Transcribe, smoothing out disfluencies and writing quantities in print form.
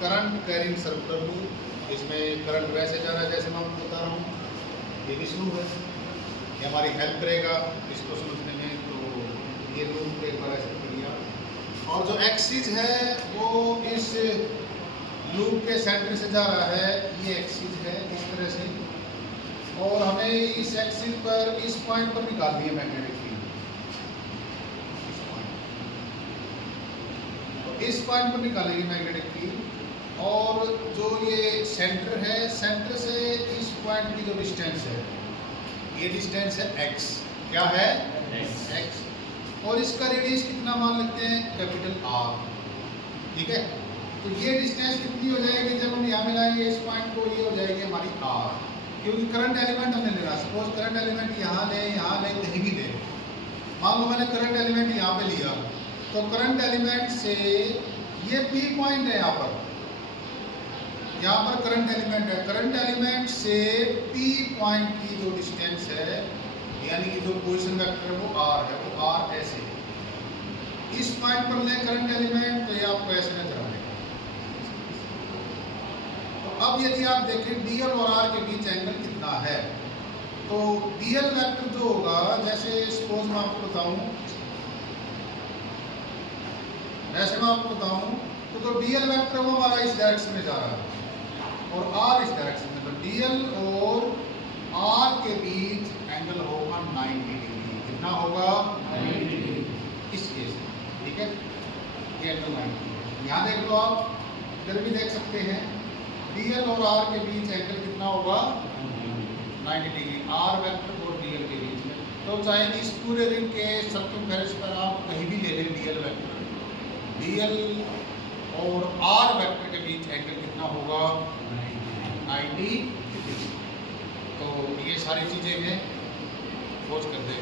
Current carrying circular loop. इसमें current वैसे जा रहा है जैसे मैं आपको बता रहा हूँ। ये भी लूप है, ये हमारी हेल्प करेगा इसको समझने में। तो ये लूप एक बार ऐसे करिए। और जो एक्सिस है वो इस लूप के सेंटर से जा रहा है, ये एक्सिस है इस तरह से। और हमें इस एक्सिस पर इस पॉइंट पर निकालनी है मैग्नेटिक फील्ड। इस पॉइंट पर निकालेंगे मैग्नेटिक फील्ड। और जो ये सेंटर है, सेंटर से इस पॉइंट की जो डिस्टेंस है, ये डिस्टेंस है x। क्या है? x। और इसका रेडियस कितना मान लेते हैं? Capital R। ठीक है, तो ये डिस्टेंस कितनी हो जाएगी जब हम यहाँ मिलाएंगे इस पॉइंट को? ये हो जाएगी हमारी R, क्योंकि करंट एलिमेंट हमने लेना। सपोज करंट एलिमेंट यहाँ ले, कहीं भी ले। मान लो मैंने करंट एलिमेंट यहाँ पे लिया, तो करंट एलिमेंट से ये P पॉइंट है, यहाँ पर करंट एलिमेंट है। करंट एलिमेंट से P पॉइंट की जो डिस्टेंस है, यानी कि जो पोजीशन वेक्टर है वो R है, वो R ऐसे इस पॉइंट पर ले करंट एलिमेंट, तो ये आपको ऐसे नजर आएगा। तो अब यदि आप देखें DL और R के बीच एंगल कितना है, तो DL वेक्टर जो होगा, जैसे सपोज मैं आपको बताऊं, तो जो DL वेक्टर वो हमारा इस डायरेक्शन में जा रहा है और R इस डायरेक्शन में। तो DL और R के बीच एंगल होगा 90 डिग्री। कितना होगा? 90 डिग्री इस केस में। ठीक है, ये एंगल 90 है। यहाँ देख लो, आप इधर भी देख सकते हैं, DL और R के बीच एंगल कितना होगा? 90 डिग्री, R वेक्टर और DL के बीच में। तो चाहे इस पूरे रिंग के सर्कमफेरेंस पर आप कहीं भी ले लें DL वेक्टर, DL और R वेक्टर के बीच एंगल कितना होगा? 90 डिग्री। तो ये सारी चीज़ें हैं, खोज कर दें।